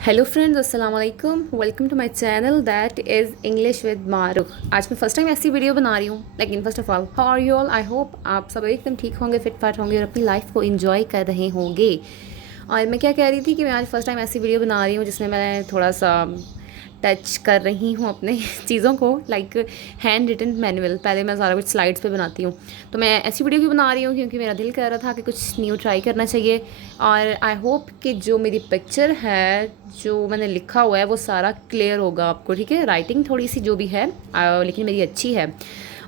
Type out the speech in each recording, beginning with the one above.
Hello friends, अस्सलाम वालेकुम। Welcome to my channel that is English with Marukh. आज मैं फ़र्स्ट टाइम ऐसी वीडियो बना रही हूँ। लेकिन first of all, how are you all? I hope आप सब एकदम ठीक होंगे, फिट फाट होंगे और अपनी लाइफ को इंजॉय कर रहे होंगे। और मैं क्या कह रही थी कि मैं आज फ़र्स्ट टाइम ऐसी वीडियो बना रही हूँ जिसमें मैं थोड़ा सा टच कर रही हूँ अपने चीज़ों को, लाइक हैंड रिटन मैनुअल। पहले मैं सारा कुछ स्लाइड्स पे बनाती हूँ, तो मैं ऐसी वीडियो भी बना रही हूँ क्योंकि मेरा दिल कर रहा था कि कुछ न्यू ट्राई करना चाहिए। और आई होप कि जो मेरी पिक्चर है, जो मैंने लिखा हुआ है, वो सारा क्लियर होगा आपको। ठीक है, राइटिंग थोड़ी सी जो भी है लेकिन मेरी अच्छी है।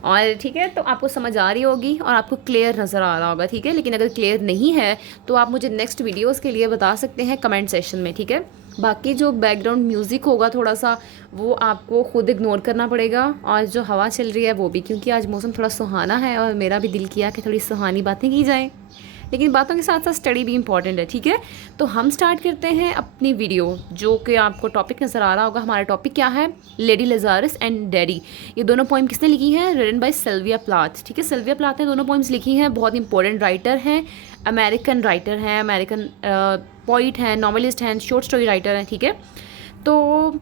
और ठीक है, तो आपको समझ आ रही होगी और आपको क्लियर नज़र आ रहा होगा। ठीक है, लेकिन अगर क्लियर नहीं है तो आप मुझे नेक्स्ट वीडियोस के लिए बता सकते हैं कमेंट सेशन में। ठीक है, बाकी जो बैकग्राउंड म्यूज़िक होगा थोड़ा सा, वो आपको खुद इग्नोर करना पड़ेगा। और जो हवा चल रही है वो भी, क्योंकि आज मौसम थोड़ा सुहाना है और मेरा भी दिल किया कि थोड़ी सुहानी बातें की जाएँ। लेकिन बातों के साथ साथ स्टडी भी इंपॉर्टेंट है। ठीक है, तो हम स्टार्ट करते हैं अपनी वीडियो। जो कि आपको टॉपिक नज़र आ रहा होगा, हमारा टॉपिक क्या है? Lady Lazarus and Daddy. ये दोनों पोइम किसने लिखी हैं? Written by Sylvia Plath. ठीक है, सिल्विया प्लाथ ने दोनों पोइम्स लिखी हैं। बहुत इंपॉर्टेंट राइटर हैं, अमेरिकन राइटर हैं, अमेरिकन पोइट हैं, नॉवलिस्ट हैं, शॉर्ट स्टोरी राइटर हैं। ठीक है, तो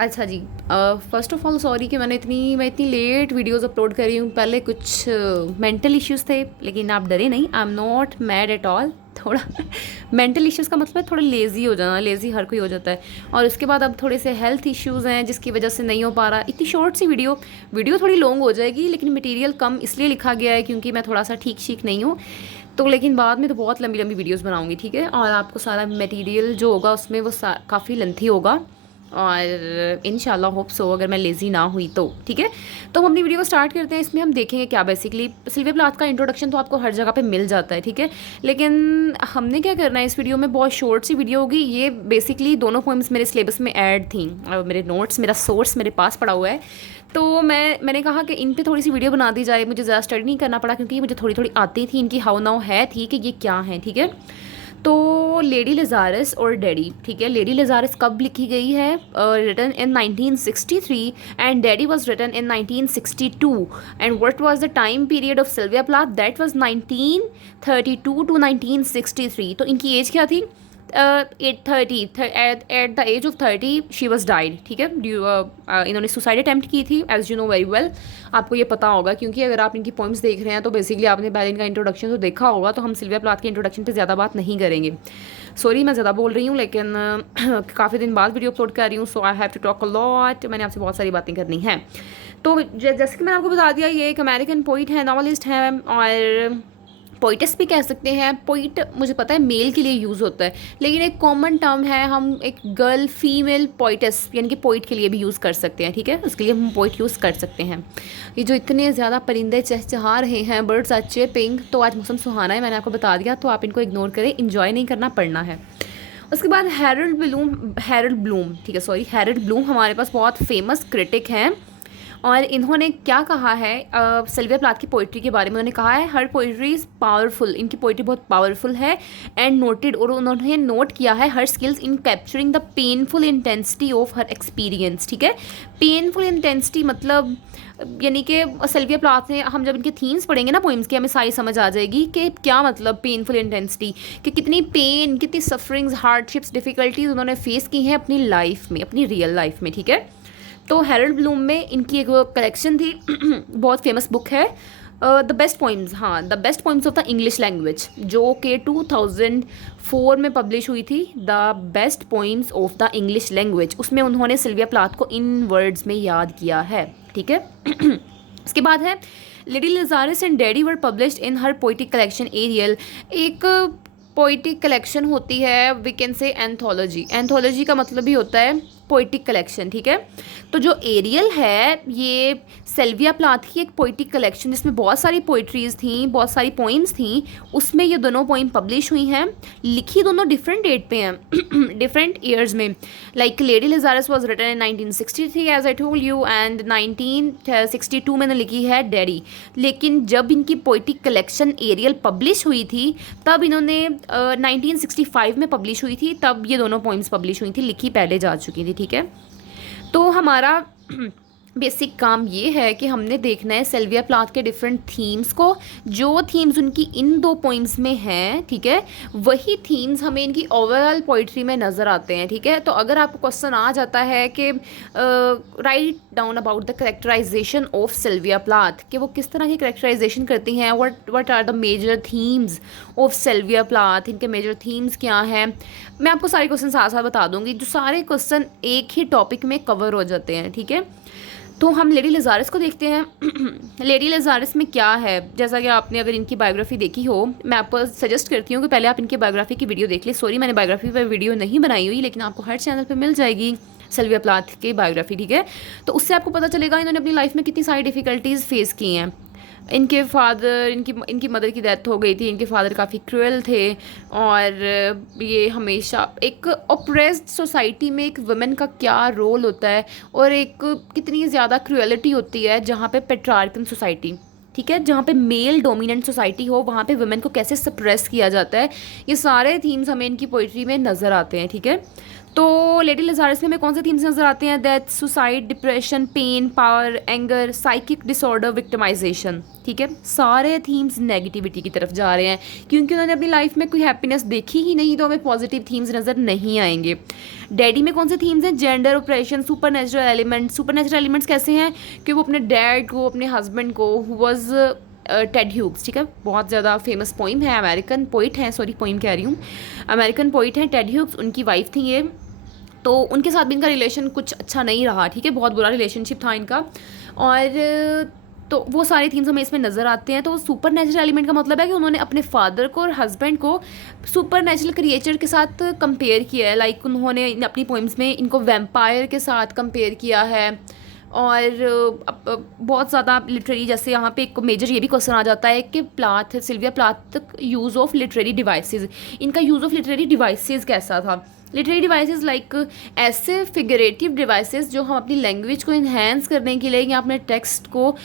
अच्छा जी, फ़र्स्ट ऑफ़ ऑल सॉरी कि मैं इतनी लेट वीडियोस अपलोड कर रही हूँ। पहले कुछ मेंटल इश्यूज़ थे, लेकिन आप डरे नहीं, I am not mad at all. थोड़ा मेंटल इश्यूज़ का मतलब है थोड़ा लेज़ी हो जाना। लेज़ी हर कोई हो जाता है। और उसके बाद अब थोड़े से हेल्थ इश्यूज़ हैं जिसकी वजह से नहीं हो पा रहा। इतनी शॉर्ट सी वीडियो थोड़ी लॉन्ग हो जाएगी, लेकिन मटेरियल कम इसलिए लिखा गया है क्योंकि मैं थोड़ा सा ठीक नहीं हूँ। तो लेकिन बाद में तो बहुत लंबी लंबी वीडियोस बनाऊंगी। ठीक है, और आपको सारा मटेरियल जो होगा उसमें वो काफ़ी लेंथी होगा। और इंशाल्लाह होप सो, अगर मैं लेज़ी ना हुई तो। ठीक है, तो हम अपनी वीडियो को स्टार्ट करते हैं। इसमें हम देखेंगे क्या, बेसिकली सिल्विया प्लाथ का इंट्रोडक्शन तो आपको हर जगह पे मिल जाता है। ठीक है, लेकिन हमने क्या करना है इस वीडियो में, बहुत शॉर्ट सी वीडियो होगी। ये बेसिकली दोनों पोइम्स मेरे सिलेबस में ऐड थी, मेरे नोट्स, मेरा सोर्स मेरे पास पड़ा हुआ है। तो मैंने कहा कि इन पे थोड़ी सी वीडियो बना दी जाए। मुझे ज़्यादा स्टडी नहीं करना पड़ा क्योंकि मुझे थोड़ी थोड़ी आती थी, इनकी हाउ नाउ है थी कि ये क्या है। ठीक है, तो लेडी लजारस और डैडी। ठीक है, लेडी लजारस कब लिखी गई है? Written in 1963 and Daddy was written in 1962। And what was the time period of Sylvia Plath? That was 1932 to 1963। तो इनकी एज क्या थी? 830। At the age of 30 she was died. ठीक है, इन्होंने सुसाइड अटैम्प्ट की थी, as you know very well. आपको ये पता होगा क्योंकि अगर आप इनकी पॉइंट्स देख रहे हैं तो बेसिकली आपने पहले इनका इंट्रोडक्शन तो देखा होगा। तो हम सिल्विया प्लाथ के इंट्रोडक्शन पे ज़्यादा बात नहीं करेंगे। सॉरी मैं ज़्यादा बोल रही हूँ, लेकिन काफ़ी दिन बाद वीडियो अपलोड कर रही हूँ, so I have to talk a lot. मैंने आपसे बहुत सारी बातें करनी हैं। तो जैसे कि मैंने आपको बता दिया, ये एक अमेरिकन पोइट है, नॉवलिस्ट है और पोइटस भी कह सकते हैं। पोइट मुझे पता है मेल के लिए यूज़ होता है, लेकिन एक कॉमन टर्म है, हम एक गर्ल फीमेल पोइटस यानी कि पोइट के लिए भी यूज़ कर सकते हैं। ठीक है, उसके लिए हम पोइट यूज़ कर सकते हैं। ये जो इतने ज़्यादा परिंदे चहचहा रहे हैं, बर्ड्स आर चिर्पिंग, तो आज मौसम सुहाना है, मैंने आपको बता दिया, तो आप इनको इग्नोर करें, इंजॉय नहीं करना पड़ना है। उसके बाद हैरोल्ड ब्लूम। ठीक है, सॉरी, हैरोल्ड ब्लूम हमारे पास बहुत फेमस क्रिटिक हैं। और इन्होंने क्या कहा है सिल्विया प्लाथ की पोइट्री के बारे में? उन्होंने कहा है हर पोइट्री इज़ पावरफुल, इनकी पोइट्री बहुत पावरफुल है एंड नोटेड, और उन्होंने नोट किया है her skills in capturing the painful intensity of her experience. ठीक है, पेनफुल इंटेंसिटी मतलब यानी कि सिल्विया प्लाथ ने, हम जब इनके थीम्स पढ़ेंगे ना पोइम्स की, हमें सारी समझ आ जाएगी कि क्या मतलब पेनफुल इंटेंसिटी, कि कितनी पेन, कितनी सफरिंग्स, हार्डशिप्स, डिफ़िकल्टीज उन्होंने फेस की हैं अपनी लाइफ में, अपनी रियल लाइफ में। ठीक है, तो हैरोल्ड ब्लूम में इनकी एक कलेक्शन थी बहुत फेमस बुक है, द बेस्ट पोइम्स। हाँ, the best poems of the English language, जो कि 2004 में पब्लिश हुई थी। The best poems of the English language, उसमें उन्होंने सिल्विया प्लाथ को इन वर्ड्स में याद किया है। ठीक है उसके बाद है Lady Lazarus and Daddy were published in her poetic collection Ariel. एक पोइटिक कलेक्शन होती है, we can say anthology. Anthology का मतलब ही होता है पोइटिक कलेक्शन। ठीक है, तो जो एरियल है ये सिल्विया प्लाथ की एक पोइटिक कलेक्शन जिसमें बहुत सारी पोइट्रीज़ थी, बहुत सारी पोइम्स थी, उसमें ये दोनों पोइम पब्लिश हुई हैं। लिखी दोनों डिफरेंट डेट पे हैं डिफरेंट ईयर्स में। Like Lady Lazarus was written in 1963 as I told you, and 1962 मैंने लिखी है डैडी। लेकिन जब इनकी पोइटिक कलेक्शन एरियल पब्लिश हुई थी तब इन्होंने 1965 में पब्लिश हुई थी, तब ये दोनों पोइम्स पब्लिश हुई थी, लिखी पहले जा चुकी थी। ठीक है, तो हमारा बेसिक काम ये है कि हमने देखना है सिल्विया प्लाथ के डिफरेंट थीम्स को, जो थीम्स उनकी इन 2 पोइम्स में हैं, ठीक है, वही थीम्स हमें इनकी ओवरऑल पोइट्री में नज़र आते हैं, ठीक है। तो अगर आपको क्वेश्चन आ जाता है कि write down about the characterisation of Sylvia Plath, कि वो किस तरह की करेक्टराइजेशन करती हैं, what are the major themes of Sylvia Plath, इनके मेजर थीम्स क्या हैं, मैं आपको सारे क्वेश्चन साथ साथ बता दूंगी, जो सारे क्वेश्चन एक ही टॉपिक में कवर हो जाते हैं, ठीक है। तो हम लेडी लजारस को देखते हैं। लेडी लजारस में क्या है, जैसा कि आपने अगर इनकी बायोग्राफी देखी हो, मैं आपको सजेस्ट करती हूँ कि पहले आप इनकी बायोग्राफी की वीडियो देख लें। सॉरी, मैंने बायोग्राफी पर वीडियो नहीं बनाई हुई, लेकिन आपको हर चैनल पे मिल जाएगी सिल्विया प्लाथ की बायोग्राफी, ठीक है। तो उससे आपको पता चलेगा इन्होंने अपनी लाइफ में कितनी सारी डिफ़िकल्टीज़ फेस की हैं। इनके फादर, इनकी मदर की डेथ हो गई थी, इनके फादर काफ़ी क्रूअल थे, और ये हमेशा एक ऑप्रेस्ड सोसाइटी में एक वुमेन का क्या रोल होता है, और एक कितनी ज़्यादा क्रूअलिटी होती है जहाँ पे पेट्रार्कल सोसाइटी, ठीक है, जहाँ पे मेल डोमिनेंट सोसाइटी हो, वहाँ पे वुमेन को कैसे सप्रेस किया जाता है, ये सारे थीम्स हमें इनकी पोइट्री में नज़र आते हैं, ठीक है। तो लेडी लजारस में हमें कौन से थीम्स नज़र आते हैं? Death, suicide, depression, pain, power, anger, psychic disorder, victimisation, ठीक है। सारे थीम्स नेगेटिविटी की तरफ जा रहे हैं, क्योंकि उन्होंने अपनी लाइफ में कोई हैप्पीनेस देखी ही नहीं, तो हमें पॉजिटिव थीम्स नज़र नहीं आएंगे। डैडी में कौन से थीम्स हैं? Gender, operation, super natural elements. Super natural elements कैसे हैं कि वो अपने डैड को, अपने हस्बैंड को, हु वॉज टेड ह्यूग्स, ठीक है, बहुत ज़्यादा फेमस पोइम है, अमेरिकन पोइट हैं, सॉरी पोइम कह रही हूँ, अमेरिकन पोइट हैं टेड ह्यूग्स, उनकी वाइफ थी ये। तो उनके साथ भी इनका रिलेशन कुछ अच्छा नहीं रहा, ठीक है, बहुत बुरा रिलेशनशिप था इनका। और तो वो सारे थीम्स हमें इसमें नज़र आते हैं। तो सुपर नेचुरल एलिमेंट का मतलब है कि उन्होंने अपने फादर को और हस्बैंड को सुपर नेचुरल क्रिएचर के साथ कंपेयर किया है। लाइक उन्होंने अपनी पोइम्स में इनको वैम्पायर के साथ कंपेयर किया है, और बहुत ज़्यादा लिटरेरी, जैसे यहाँ पे एक मेजर ये भी क्वेश्चन आ जाता है कि प्लाथ, सिल्विया प्लाथ तक यूज़ ऑफ लिटरेरी डिवाइसेस, इनका यूज़ ऑफ लिटरेरी डिवाइसेस कैसा था? लिटरेरी डिवाइसेस लाइक ऐसे फिगरेटिव डिवाइसेस जो हम अपनी लैंग्वेज को इन्हेंस करने के लिए या अपने टेक्स्ट को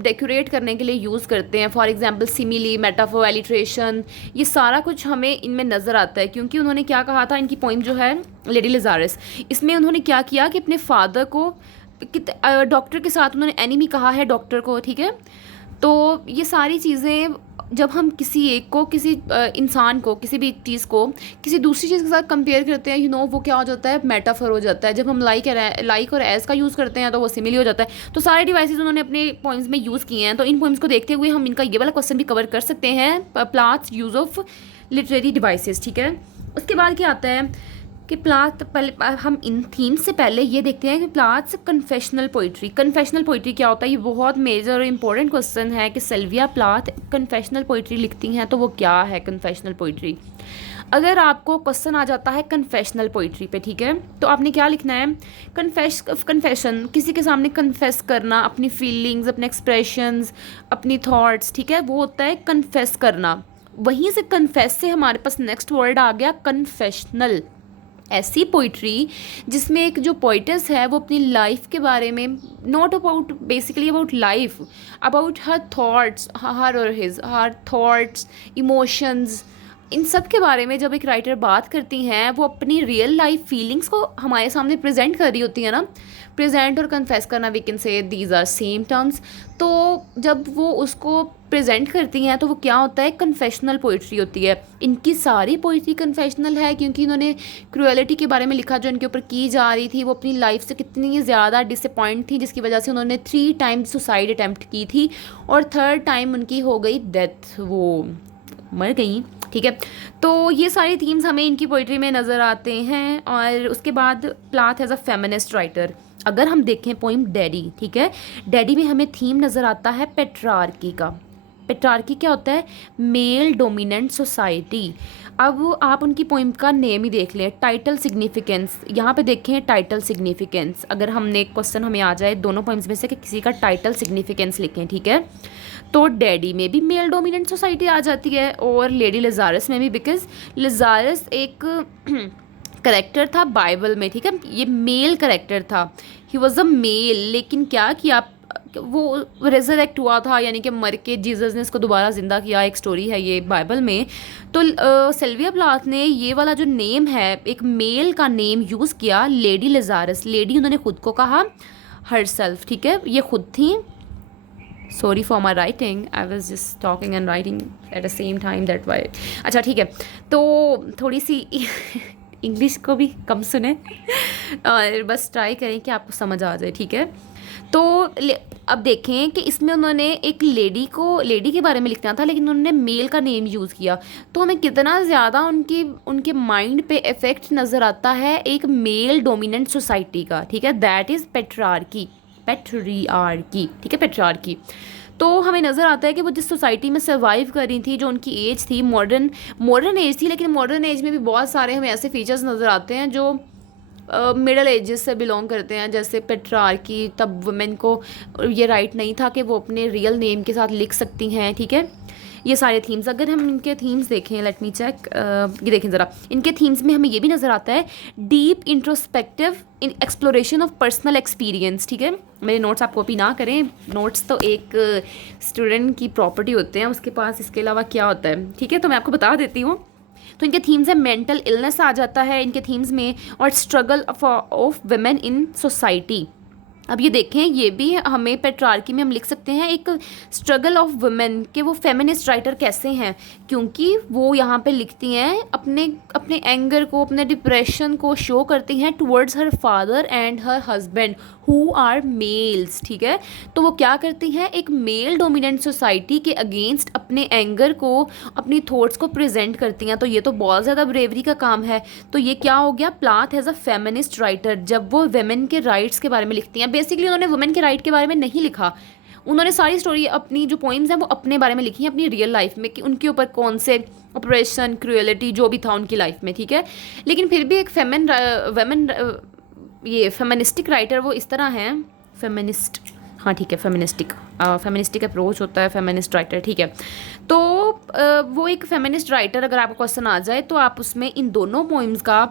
डेकोरेट करने के लिए यूज़ करते हैं। For example simile, metaphor, alliteration, ये सारा कुछ हमें इनमें नज़र आता है, क्योंकि उन्होंने क्या कहा था, इनकी पोइम जो है लेडी लजारस, इसमें उन्होंने क्या किया कि अपने फादर को डॉक्टर के साथ उन्होंने एनिमी कहा है डॉक्टर को, ठीक है। तो ये सारी चीज़ें जब हम किसी एक को, किसी इंसान को, किसी भी चीज़ को किसी दूसरी चीज़ के साथ कंपेयर करते हैं, वो क्या हो जाता है? मेटाफर हो जाता है। जब हम लाइक और एज का यूज़ करते हैं तो वो सिमिली हो जाता है। तो सारे डिवाइसेस उन्होंने अपने पॉइंट्स में यूज़ किए हैं। तो इन पॉइंट्स को देखते हुए हम इनका ये वाला क्वेश्चन भी कवर कर सकते हैं, प्लाथ्स यूज़ ऑफ लिटरेरी डिवाइसेस, ठीक है। उसके बाद क्या आता है कि प्लाथ, पहले हम इन थीम्स से पहले ये देखते हैं कि प्लाथ्स कन्फेशनल पोइट्री। कन्फेशनल पोइट्री क्या होता है? ये बहुत मेजर और इम्पोर्टेंट क्वेश्चन है कि सिल्विया प्लाथ कन्फेशनल पोइट्री लिखती हैं, तो वो क्या है कन्फेशनल पोइट्री? अगर आपको क्वेश्चन आ जाता है कन्फेशनल पोइट्री पे, ठीक है, तो आपने क्या लिखना है? कन्फेशन, किसी के सामने कन्फेस करना अपनी फीलिंग्स, अपने एक्सप्रेशंस, अपनी थॉट्स, ठीक है, वो होता है कन्फेस करना। वहीं से कन्फेस से हमारे पास नेक्स्ट वर्ड आ गया कन्फेशनल। ऐसी पोइट्री जिसमें एक जो पोइटस है वो अपनी लाइफ के बारे में, not about basically about life, about her thoughts, her thoughts, emotions, इन सब के बारे में जब एक राइटर बात करती हैं, वो अपनी रियल लाइफ फीलिंग्स को हमारे सामने प्रेजेंट कर रही होती है ना। प्रेजेंट और कन्फेस करना, we can say these are same terms. तो जब वो उसको प्रेजेंट करती हैं तो वो क्या होता है? कन्फेशनल पोइट्री होती है। इनकी सारी पोइट्री कन्फेशनल है, क्योंकि इन्होंने क्रूएलिटी के बारे में लिखा जो इनके ऊपर की जा रही थी। वो अपनी लाइफ से कितनी ज़्यादा डिसअपॉइंट थी, जिसकी वजह से उन्होंने 3 टाइम्स सुसाइड अटैम्प्ट की थी, और 3rd टाइम उनकी हो गई डेथ, वो मर गई, ठीक है। तो ये सारी थीम्स हमें इनकी पोइट्री में नज़र आते हैं। और उसके बाद Plath as a feminist writer, अगर हम देखें पोइम डैडी, ठीक है, डैडी में हमें थीम नज़र आता है पेट्रार्की का। पेट्रार्की क्या होता है? Mail dominant society. अब आप उनकी पोइम का नेम ही देख लें, टाइटल सिग्निफिकेंस। यहाँ पे देखें टाइटल सिग्निफिकेंस, अगर हमने क्वेश्चन हमें आ जाए दोनों पोइम्स में से कि किसी का टाइटल सिग्निफिकेंस लिखें, ठीक है, तो डैडी में भी मेल डोमिनेंट सोसाइटी आ जाती है, और लेडी लजारस में भी, बिकॉज लजारस एक करेक्टर था बाइबल में, ठीक है, ये मेल करेक्टर था, ही वॉज अ मेल। लेकिन क्या किया, वो रेजरेक्ट हुआ था, यानी कि मर के जीसस ने इसको दोबारा ज़िंदा किया, एक स्टोरी है ये बाइबल में। तो सिल्विया प्लाथ ने ये वाला जो नेम है, एक मेल का नेम यूज़ किया, लेडी लजारस। लेडी उन्होंने खुद को कहा, हर सेल्फ, ठीक है, ये खुद थी। Sorry for my writing, I was just talking and writing at the same time, that why. अच्छा ठीक है, तो थोड़ी सी इंग्लिश को भी कम सुने और बस ट्राई करें कि आपको समझ आ जाए, ठीक है। तो अब देखें कि इसमें उन्होंने एक लेडी के बारे में लिखना था, लेकिन उन्होंने मेल का नेम यूज़ किया, तो हमें कितना ज़्यादा उनके माइंड पे इफ़ेक्ट नज़र आता है एक मेल डोमिनेंट सोसाइटी का, ठीक है, दैट इज़ पेट्रियार्की, ठीक है, पेट्रियार्की। तो हमें नज़र आता है कि वो जिस सोसाइटी में सर्वाइव कर रही थी, जो उनकी एज थी, मॉडर्न एज थी, लेकिन मॉडर्न एज में भी बहुत सारे हमें ऐसे फीचर्स नज़र आते हैं जो मिडल एजेस से बिलोंग करते हैं। जैसे पेट्रियार्की, तब वुमेन को ये राइट नहीं था कि वो अपने रियल नेम के साथ लिख सकती हैं, ठीक है। ये सारे थीम्स, अगर हम इनके थीम्स देखें, लेट मी चेक, ये देखें ज़रा, इनके थीम्स में हमें ये भी नज़र आता है deep introspective in exploration of personal experience, ठीक है। मेरे नोट्स आप कॉपी ना करें, नोट्स तो एक स्टूडेंट की प्रॉपर्टी होते हैं, उसके पास इसके अलावा क्या होता है, ठीक है। तो मैं आपको बता देती हूँ। तो इनके थीम्स है मेंटल इलनेस आ जाता है इनके थीम्स में, और struggle of women in society. अब ये देखें, ये भी हमें पेट्रियार्की में हम लिख सकते हैं एक स्ट्रगल ऑफ वुमेन, कि वो फेमिनिस्ट राइटर कैसे हैं, क्योंकि वो यहाँ पे लिखती हैं अपने एंगर को, अपने डिप्रेशन को शो करती हैं towards her father and her husband who are males, ठीक है। तो वो क्या करती हैं, एक मेल डोमिनेंट सोसाइटी के अगेंस्ट अपने एंगर को, अपनी थॉट्स को प्रेजेंट करती हैं। तो ये तो बहुत ज़्यादा ब्रेवरी का काम है। तो ये क्या हो गया, Plath as a feminist writer, जब वो वुमेन के राइट्स के बारे में लिखती हैं। बेसिकली उन्होंने वुमेन के राइट के बारे में नहीं लिखा, उन्होंने सारी स्टोरी, अपनी जो पोइम्स हैं वो अपने बारे में लिखी हैं, अपनी रियल लाइफ में, कि उनके ऊपर कौन से ऑपरेशन, क्रूएलिटी जो भी था उनकी लाइफ में, ठीक है। लेकिन फिर भी एक ये फेमिनिस्टिक राइटर वो इस तरह हैं, फेमिनिस्ट, हाँ ठीक है, फेमिनिस्टिक अप्रोच होता है फेमिनिस्ट राइटर, ठीक है। तो वो एक फेमिनिस्ट राइटर, अगर आपको क्वेश्चन आ जाए तो आप उसमें इन दोनों पोइम्स का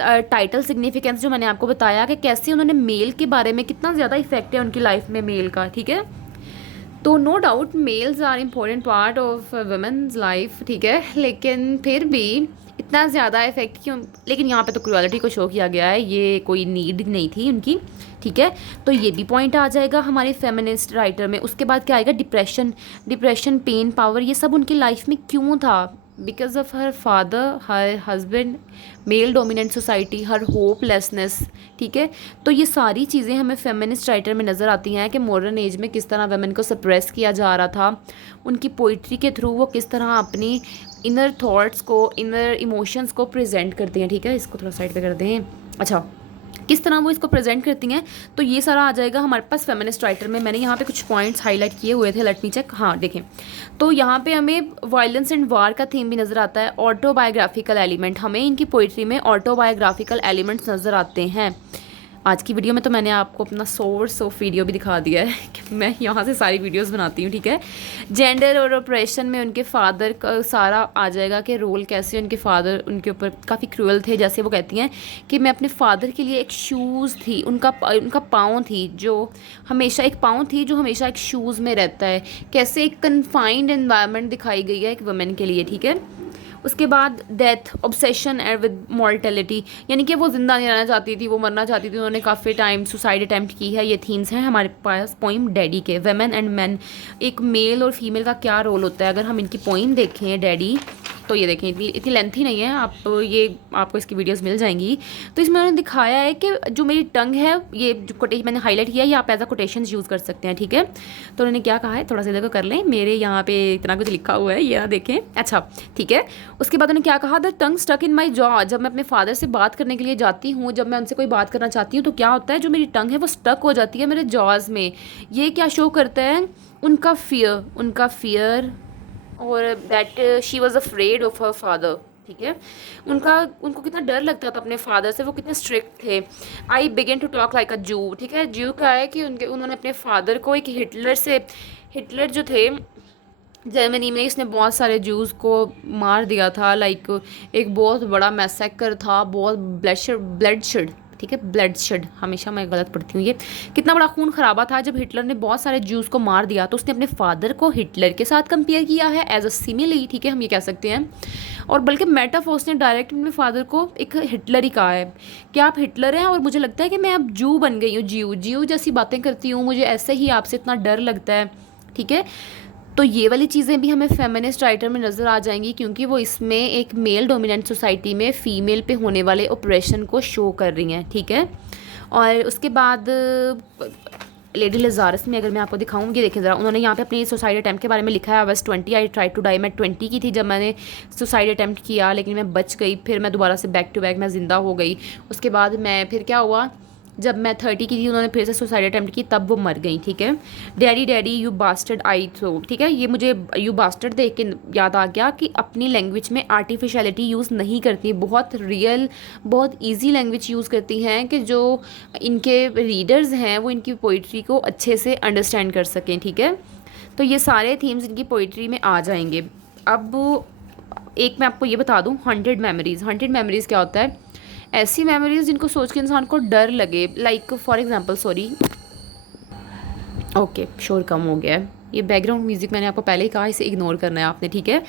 टाइटल सिग्निफिकेंस जो मैंने आपको बताया कि कैसे उन्होंने मेल के बारे में, कितना ज़्यादा इफेक्ट है उनकी लाइफ में मेल का, ठीक है। तो no doubt males are important part of women's life, ठीक है, लेकिन फिर भी इतना ज़्यादा इफेक्ट क्यों, लेकिन यहाँ पे तो क्रूएलिटी को शो किया गया है, ये कोई नीड नहीं थी उनकी, ठीक है। तो ये भी पॉइंट आ जाएगा हमारे फेमिनिस्ट राइटर में। उसके बाद क्या आएगा, डिप्रेशन, पेन, पावर, ये सब उनकी लाइफ में क्यों था, because of her father, her husband, mail dominant society, her hopelessness, ठीक है। तो ये सारी चीज़ें हमें फेमिनिस्ट राइटर में नज़र आती हैं कि मॉडर्न एज में किस तरह वुमेन को सप्रेस किया जा रहा था। उनकी पोइट्री के थ्रू वो किस तरह अपनी इनर थॉट्स को, इनर इमोशंस को प्रेजेंट करती हैं, ठीक है। इसको थोड़ा साइड पे कर दें। अच्छा, किस तरह वो इसको प्रेजेंट करती हैं, तो ये सारा आ जाएगा हमारे पास फेमिनिस्ट राइटर में। मैंने यहाँ पे कुछ पॉइंट्स हाईलाइट किए हुए थे, लेट मी चेक, हाँ देखें। तो यहाँ पे हमें वायलेंस एंड वार का थीम भी नज़र आता है, ऑटोबायोग्राफिकल एलिमेंट, हमें इनकी पोइट्री में ऑटोबायोग्राफिकल एलिमेंट्स नज़र आते हैं। आज की वीडियो में तो मैंने आपको अपना सोर्स ऑफ वीडियो भी दिखा दिया है कि मैं यहाँ से सारी वीडियोस बनाती हूँ, ठीक है। जेंडर और ऑपरेशन में उनके फादर का सारा आ जाएगा कि रोल कैसे उनके फादर उनके ऊपर काफ़ी क्रूअल थे। जैसे वो कहती हैं कि मैं अपने फादर के लिए एक शूज़ थी, उनका पाँव थी, जो हमेशा एक पाँव थी जो हमेशा एक शूज़ में रहता है। कैसे एक कन्फाइंड एनवायरनमेंट दिखाई गई है एक वुमेन के लिए, ठीक है। उसके बाद death, obsession and with mortality, यानी कि वो ज़िंदा नहीं रहना चाहती थी, वो मरना चाहती थी, उन्होंने काफ़ी टाइम सुसाइड अटैम्प्ट की है। ये थीम्स हैं हमारे पास पोइम डैडी के। वेमेन एंड मैन, एक मेल और फीमेल का क्या रोल होता है, अगर हम इनकी पोइम देखें डैडी, तो ये देखें इतनी लेंथी नहीं है, आपको इसकी वीडियोस मिल जाएंगी। तो इसमें उन्होंने दिखाया है कि जो मेरी टंग है, ये जो कोटेशन मैंने हाईलाइट किया है, ये आप एज अ कोटेशन यूज़ कर सकते हैं, ठीक है। तो उन्होंने क्या कहा है, थोड़ा सा देखो कर लें, मेरे यहाँ पे इतना कुछ लिखा हुआ है, ये देखें, अच्छा ठीक है। उसके बाद उन्होंने क्या कहा, the tongue stuck in my jaw, जब मैं अपने फादर से बात करने के लिए जाती हूँ, जब मैं उनसे कोई बात करना चाहती हूँ, तो क्या होता है, जो मेरी टंग है वो स्टक हो जाती है मेरे जॉज में। ये क्या शो करता है, उनका फियर और that she was afraid of her father, ठीक है। उनको कितना डर लगता था अपने फादर से, वो कितने स्ट्रिक्ट थे। I begin to talk like a zoo, ठीक है। जू क्या है कि उन्होंने अपने फादर को एक हिटलर जो थे जर्मनी में, इसने बहुत सारे जूस को मार दिया था, लाइक एक बहुत बड़ा मैसेकर था, बहुत ब्लडशेड, ठीक ठीक है, ब्लडशेड, हमेशा मैं गलत पढ़ती हूँ ये। कितना बड़ा खून खराबा था जब हिटलर ने बहुत सारे ज्यूज़ को मार दिया, तो उसने अपने फादर को हिटलर के साथ कंपेयर किया है एज अ सिमिली, ठीक है, हम ये कह सकते हैं। और बल्कि मेटाफोर ने डायरेक्ट अपने फादर को एक हिटलर ही कहा है कि आप हिटलर हैं और मुझे लगता है कि मैं अब जू बन गई हूँ, जीव जैसी बातें करती हूँ, मुझे ऐसे ही आपसे इतना डर लगता है, ठीक है। तो ये वाली चीज़ें भी हमें फेमिनिस्ट राइटर में नज़र आ जाएंगी, क्योंकि वो इसमें एक मेल डोमिनेंट सोसाइटी में फ़ीमेल पे होने वाले ऑपरेशन को शो कर रही हैं, ठीक है। और उसके बाद लेडी लजारस में अगर मैं आपको दिखाऊँ, ये देखें ज़रा, उन्होंने यहाँ पे अपनी सुसाइड अटैम्प्ट के बारे में लिखा है, बस 20 आई ट्राई टू डाई। मैं 20 की थी जब मैंने सुसाइड अटैम्प्ट किया, लेकिन मैं बच गई, फिर मैं दोबारा से बैक टू बैक मैं ज़िंदा हो गई। उसके बाद मैं फिर क्या हुआ, जब मैं 30 की थी उन्होंने फिर से सुसाइड अटैम्प्ट की, तब वो मर गई, ठीक है। Daddy daddy you bastard I through, ठीक है, ये मुझे यू बास्टर्ड देख के याद आ गया कि अपनी लैंग्वेज में आर्टिफिशियलिटी यूज़ नहीं करती, बहुत रियल, बहुत इजी लैंग्वेज यूज़ करती हैं कि जो इनके रीडर्स हैं वो इनकी पोइट्री को अच्छे से अंडरस्टैंड कर सकें, ठीक है। तो ये सारे थीम्स इनकी पोइट्री में आ जाएंगे। अब एक मैं आपको ये बता दूँ, 100 मेमोरीज़। 100 मेमोरीज़ क्या होता है? ऐसी मेमोरीज जिनको सोच के इंसान को डर लगे, like for example, sorry okay शोर कम हो गया है, ये बैकग्राउंड म्यूज़िक मैंने आपको पहले ही कहा, इसे इग्नोर करना है आपने, ठीक है।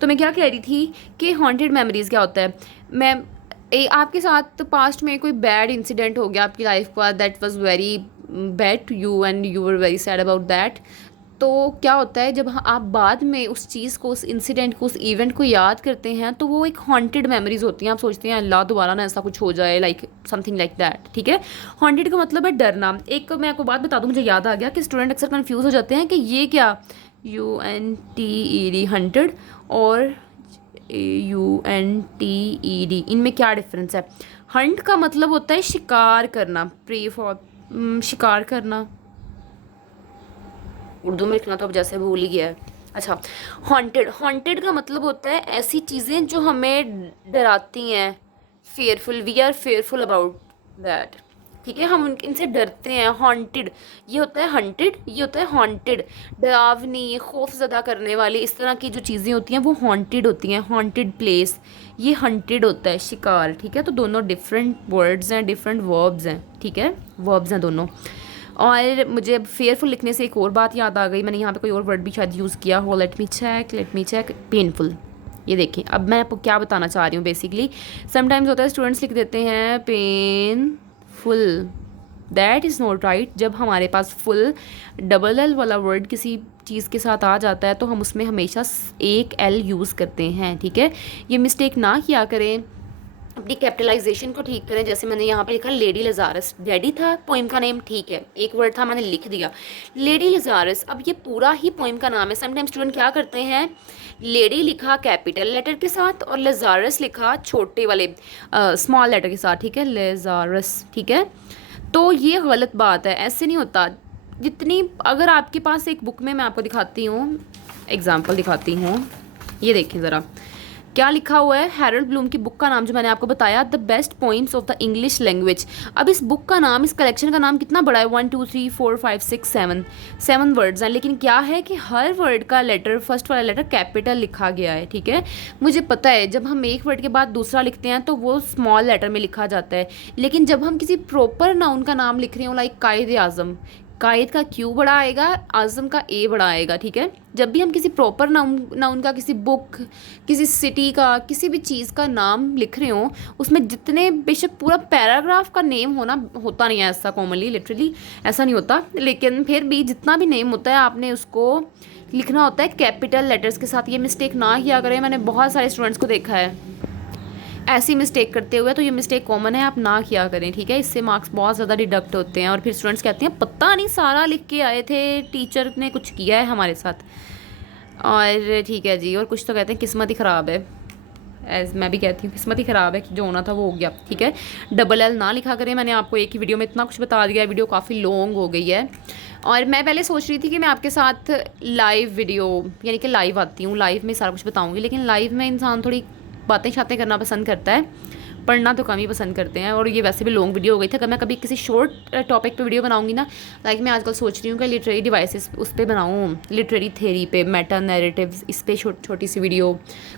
तो मैं क्या कह रही थी कि हॉन्टेड मेमोरीज़ क्या होता है, आपके साथ पास्ट में कोई बैड इंसिडेंट हो गया आपकी लाइफ का, that was very bad to you and you were very sad about that. तो क्या होता है जब आप बाद में उस चीज़ को, उस इंसिडेंट को, उस इवेंट को याद करते हैं, तो वो एक हॉन्टेड मेमोरीज होती हैं। आप सोचते हैं अल्लाह दोबारा ना ऐसा कुछ हो जाए, लाइक समथिंग लाइक दैट, ठीक है। हॉन्टेड का मतलब है डरना। एक मैं आपको बात बता दूं, मुझे याद आ गया कि स्टूडेंट अक्सर कंफ्यूज हो जाते हैं कि ये क्या UNTED हंटेड और UNTED, इनमें क्या डिफरेंस है। हंट का मतलब होता है शिकार करना, प्रे फॉर, शिकार करना, उर्दू में लिखना तो अब जैसे भूल ही गया है। अच्छा, हॉन्टेड का मतलब होता है ऐसी चीज़ें जो हमें डराती हैं, fearful, we are fearful about that, ठीक है, हम इनसे डरते हैं। हॉन्टेड ये होता है, हंटेड ये होता है हॉन्टेड, डरावनी, खौफजदा करने वाली, इस तरह की जो चीज़ें होती हैं वो हॉन्टेड होती हैं। हॉन्टेड प्लेस, ये हंटेड होता है शिकार, ठीक है। तो दोनों डिफरेंट वर्ड्स हैं, डिफरेंट वर्ब्स हैं, ठीक है, वर्ब्स हैं दोनों। और मुझे फेयरफुल लिखने से एक और बात याद आ गई, मैंने यहाँ पे कोई और वर्ड भी शायद यूज़ किया हो, लेट मी चेक, पेनफुल। ये देखिए, अब मैं आपको क्या बताना चाह रही हूँ। बेसिकली समटाइम्स होता है स्टूडेंट्स लिख देते हैं painful, that is not right. जब हमारे पास फुल डबल एल वाला वर्ड किसी चीज़ के साथ आ जाता है तो हम उसमें हमेशा एक एल यूज़ करते हैं, ठीक है। ये मिस्टेक ना किया करें, अपनी कैपिटलाइजेशन को ठीक करें। जैसे मैंने यहाँ पे लिखा लेडी लजारस, डैडी था पोइम का नेम, ठीक है, एक वर्ड था मैंने लिख दिया लेडी लजारस। अब ये पूरा ही पोइम का नाम है। समटाइम स्टूडेंट क्या करते हैं, लेडी लिखा कैपिटल लेटर के साथ और लजारस लिखा छोटे वाले स्मॉल लेटर के साथ, ठीक है, लजारस, ठीक है। तो ये गलत बात है, ऐसे नहीं होता। जितनी, अगर आपके पास एक बुक में, मैं आपको दिखाती हूँ, एग्जाम्पल दिखाती हूँ, ये देखें ज़रा क्या लिखा हुआ है। हैरोल्ड ब्लूम की बुक का नाम जो मैंने आपको बताया, the best poems of the English language. अब इस बुक का नाम, इस कलेक्शन का नाम कितना बड़ा है, 1 2 3 4 5 6 7 वर्ड्स हैं, लेकिन क्या है कि हर वर्ड का लेटर, फर्स्ट वाला लेटर कैपिटल लिखा गया है, ठीक है। मुझे पता है जब हम एक वर्ड के बाद दूसरा लिखते हैं तो वो स्मॉल लेटर में लिखा जाता है, लेकिन जब हम किसी प्रॉपर नाउन का नाम लिख रहे हो, लाइक कायद आज़म, कायद का क्यू बड़ा आएगा, आज़म का ए बड़ा आएगा, ठीक है। जब भी हम किसी प्रॉपर नाउन का, किसी बुक, किसी सिटी का, किसी भी चीज़ का नाम लिख रहे हो, उसमें जितने, बेशक पूरा पैराग्राफ का नेम होता नहीं है ऐसा कॉमनली, लिटरली ऐसा नहीं होता, लेकिन फिर भी जितना भी नेम होता है आपने उसको लिखना होता है कैपिटल लेटर्स के साथ। ये मिस्टेक ना किया करें, मैंने बहुत सारे स्टूडेंट्स को देखा है ऐसी मिस्टेक करते हुए, तो ये मिस्टेक कॉमन है, आप ना किया करें, ठीक है। इससे मार्क्स बहुत ज़्यादा डिडक्ट होते हैं और फिर स्टूडेंट्स कहते हैं पता नहीं सारा लिख के आए थे, टीचर ने कुछ किया है हमारे साथ, और ठीक है जी। और कुछ तो कहते हैं किस्मत ही ख़राब है, एज मैं भी कहती हूँ किस्मत ही ख़राब है कि जो होना था वो हो गया, ठीक है। डबल एल ना लिखा करें। मैंने आपको एक ही वीडियो में इतना कुछ बता दिया है, वीडियो काफ़ी लॉन्ग हो गई है। और मैं पहले सोच रही थी कि मैं आपके साथ लाइव वीडियो, यानी कि लाइव आती हूँ, लाइव में सारा कुछ बताऊँगी, लेकिन लाइव में इंसान थोड़ी बातें शातें करना पसंद करता है, पढ़ना तो कम ही पसंद करते हैं। और ये वैसे भी लॉन्ग वीडियो हो गई थी। अगर मैं कभी किसी शॉर्ट टॉपिक पे वीडियो बनाऊंगी ना, लाइक मैं आजकल सोच रही हूँ कि लिटरेरी डिवाइसेस उस पर बनाऊँ, लिटरेरी थेरी पे, मेटा नैरेटिव्स, इस पर छोटी सी वीडियो,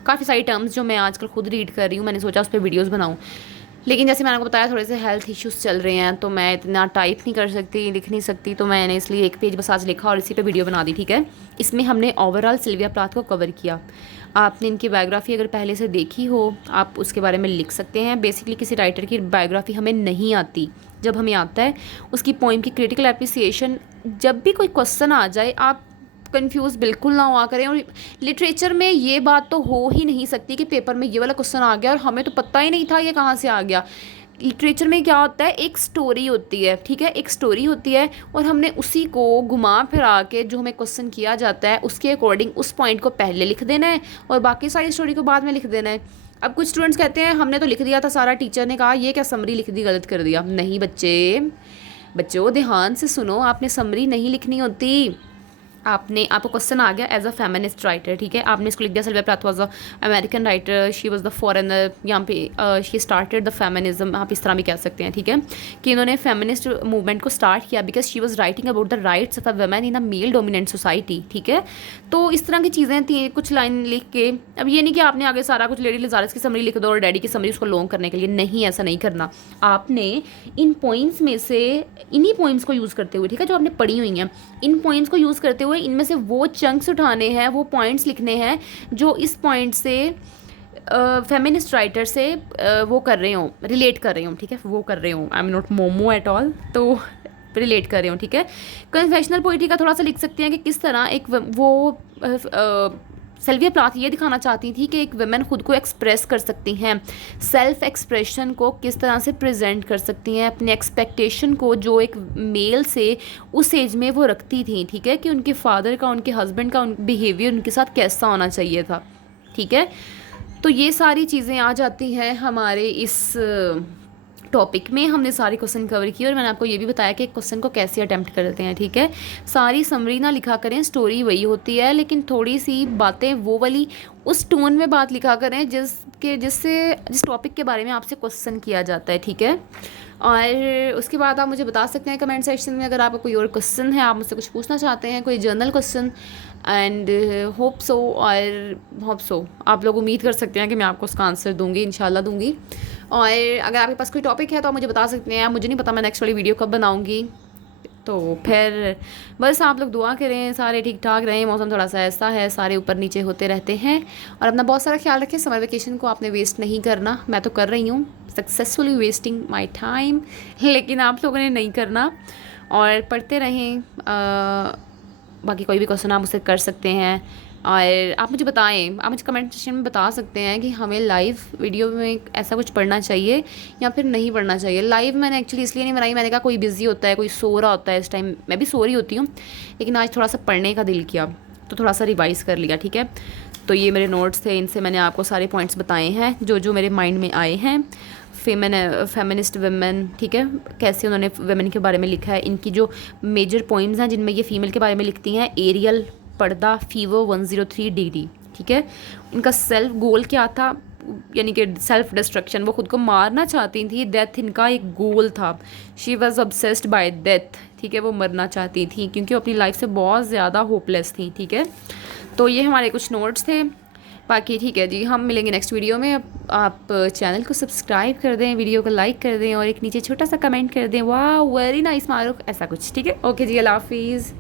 काफ़ी सारी टर्म्स जो मैं आजकल खुद रीड कर रही हूँ, मैंने सोचा उस पर वीडियोज़ बनाऊँ। लेकिन जैसे मैंने आपको बताया थोड़े से हेल्थ इश्यूज़ चल रहे हैं, तो मैं इतना टाइप नहीं कर सकती, लिख नहीं सकती, तो मैंने इसलिए एक पेज बस आज लिखा और इसी पे वीडियो बना दी, ठीक है। इसमें हमने ओवरऑल सिल्विया प्लाथ को कवर किया। आपने इनकी बायोग्राफी अगर पहले से देखी हो, आप उसके बारे में लिख सकते हैं। बेसिकली किसी राइटर की बायोग्राफी हमें नहीं आती, जब हमें आता है उसकी पोइम की क्रिटिकल एप्रिसिएशन। जब भी कोई क्वेश्चन आ जाए, आप कंफ्यूज बिल्कुल ना हुआ करें। और लिटरेचर में ये बात तो हो ही नहीं सकती कि पेपर में ये वाला क्वेश्चन आ गया और हमें तो पता ही नहीं था ये कहाँ से आ गया। लिटरेचर में क्या होता है, एक स्टोरी होती है, ठीक है, एक स्टोरी होती है और हमने उसी को घुमा फिरा के जो हमें क्वेश्चन किया जाता है उसके अकॉर्डिंग उस पॉइंट को पहले लिख देना है और बाकी सारी स्टोरी को बाद में लिख देना है। अब कुछ स्टूडेंट्स कहते हैं हमने तो लिख दिया था सारा, टीचर ने कहा ये क्या समरी लिख दी, गलत कर दिया। नहीं बच्चों ध्यान से सुनो, आपने समरी नहीं लिखनी होती। आपको क्वेश्चन आ गया एज अ फेमिनिस्ट राइटर, ठीक है, आपने इसको लिख दिया Sylvia Plath was a American writer, she was the foreigner, यहाँ पे शी स्टार्टेड द फेमिनिज्म, आप इस तरह भी कह सकते हैं, ठीक है, कि इन्होंने फेमिनिस्ट मूवमेंट को स्टार्ट किया because she was writing about the rights of a women in a mail dominant society, ठीक है। तो इस तरह की चीज़ें थी, कुछ लाइन लिख के। अब ये नहीं कि आपने आगे सारा कुछ लेडी लिजारस की समरी लिख दो और डैडी की समरी उसको लॉन्ग करने के लिए, नहीं, ऐसा नहीं करना। आपने इन पॉइंट्स में से इन्हीं पॉइंट्स को यूज़ करते हुए, ठीक है, जो आपने पढ़ी हुई हैं, इन पॉइंट्स को यूज़ करते हुए इनमें से वो चंक्स उठाने हैं, वो पॉइंट्स लिखने हैं जो इस पॉइंट से फेमिनिस्ट राइटर से वो कर रहे हो, रिलेट कर रहे हो, ठीक है, वो कर रहे हो, I am not momo at all, तो रिलेट कर रहे हो, ठीक है। कन्फेशनल पोइट्री का थोड़ा सा लिख सकते हैं कि किस तरह एक वो सिल्विया प्लाथ ये दिखाना चाहती थी कि एक वुमेन खुद को एक्सप्रेस कर सकती हैं, सेल्फ एक्सप्रेशन को किस तरह से प्रेजेंट कर सकती हैं, अपने एक्सपेक्टेशन को जो एक मेल से उस एज में वो रखती थी, ठीक है, कि उनके फादर का, उनके हस्बैंड का बिहेवियर उनके साथ कैसा होना चाहिए था, ठीक है। तो ये सारी चीज़ें आ जाती हैं हमारे इस टॉपिक में। हमने सारे क्वेश्चन कवर किए और मैंने आपको ये भी बताया कि क्वेश्चन को कैसे अटेम्प्ट करते हैं, ठीक है। सारी समरी ना लिखा करें, स्टोरी वही होती है, लेकिन थोड़ी सी बातें वो वाली उस टोन में बात लिखा करें जिस टॉपिक के बारे में आपसे क्वेश्चन किया जाता है, ठीक है। और उसके बाद आप मुझे बता सकते हैं कमेंट सेक्शन में अगर आपको कोई और क्वेश्चन है, आप मुझसे कुछ पूछना चाहते हैं, कोई journal question, and hope so आप लोग उम्मीद कर सकते हैं कि मैं आपको उसका आंसर दूंगी, इंशाल्लाह दूंगी। और अगर आपके पास कोई टॉपिक है तो आप मुझे बता सकते हैं, मुझे नहीं पता मैं नेक्स्ट वाली वीडियो कब बनाऊंगी। तो फिर बस आप लोग दुआ करें, सारे ठीक ठाक रहें, मौसम थोड़ा सा ऐसा है, सारे ऊपर नीचे होते रहते हैं, और अपना बहुत सारा ख्याल रखें। समर वेकेशन को आपने वेस्ट नहीं करना, मैं तो कर रही हूँ, सक्सेसफुली वेस्टिंग माई टाइम, लेकिन आप लोगों ने नहीं करना। और पढ़ते रहें, बाकी कोई भी क्वेश्चन आप मुझसे कर सकते हैं और आप मुझे बताएं, आप मुझे कमेंट सेक्शन में बता सकते हैं कि हमें लाइव वीडियो में ऐसा कुछ पढ़ना चाहिए या फिर नहीं पढ़ना चाहिए। लाइव मैंने एक्चुअली इसलिए नहीं बनाई, मैंने कहा कोई बिज़ी होता है, कोई सो रहा होता है, इस टाइम मैं भी सो रही होती हूँ, लेकिन आज थोड़ा सा पढ़ने का दिल किया तो थोड़ा सा रिवाइज़ कर लिया, ठीक है। तो ये मेरे नोट्स थे, इनसे मैंने आपको सारे पॉइंट्स बताए हैं जो मेरे माइंड में आए हैं। फेमिनिस्ट वुमेन, ठीक है, कैसे उन्होंने वुमेन के बारे में लिखा है, इनकी जो मेजर पॉइंट्स हैं जिनमें ये फीमेल के बारे में लिखती हैं, एरियल, पर्दा, फीवर 103 डिग्री, ठीक है। उनका सेल्फ गोल क्या था, यानी कि सेल्फ डिस्ट्रक्शन, वो खुद को मारना चाहती थी, डेथ इनका एक गोल था, she was obsessed bye death, ठीक है, वो मरना चाहती थी क्योंकि वो अपनी लाइफ से बहुत ज़्यादा होपलेस थी, ठीक है। तो ये हमारे कुछ नोट्स थे, बाकी ठीक है जी, हम मिलेंगे नेक्स्ट वीडियो में। आप चैनल को सब्सक्राइब कर दें, वीडियो को लाइक कर दें और एक नीचे छोटा सा कमेंट कर दें, वाह वेरी नाइस मारूख, ऐसा कुछ, ठीक है। ओके जी, अल्लाह हाफिज़।